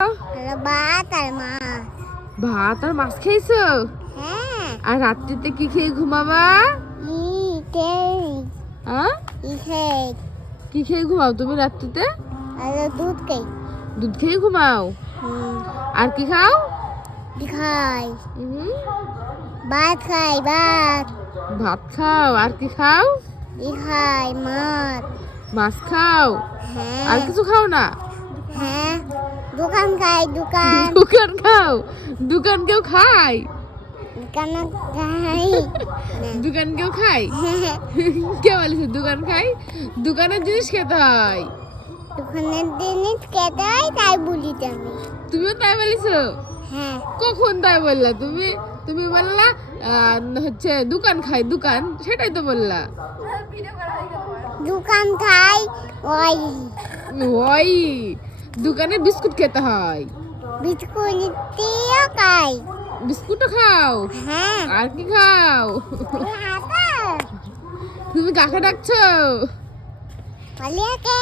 ভাত আর মাছ। ভাত আর মাছ খেয়েছো? হ্যাঁ। আর রাত্রিতে কি খেয়ে ঘুমাবা? হ্যাঁ, কি খেয়ে ঘুমাও তুমি রাত্রিতে? দুধ খাই। দুধ খেয়ে ঘুমাও? আর কি খাও? খাই হুম, ভাত, খাই ভাত। ভাত খাও। আর কি খাও? খাই মাছ। মাছ খাও? হ্যাঁ। আর কিছু খাও না? হ্যাঁ, দোকান খাই। দোকান দোকান খাও? দোকান কেউ খায়? দোকান খাই। দোকান কেউ খায়? কে বলেছে দোকান খাই? দোকানের জিনিস খেতে হয়। দোকানের জিনিস খেতে হয় তাই বলি আমি। তুমিও তাই বলেছো? হ্যাঁ। কখন তাই বললা তুমি? তুমি বললা হচ্ছে দোকান খাই, দোকান, সেটাই তো বললা। দোকান খাই ওই ওই দোকানে বিস্কুট খেতে হয়। বিস্কুট দিয়েও খাই। বিস্কুটও খাও? হ্যাঁ। আর কি খাও? তুমি কাকে ডাকছো? পালিয়াকে।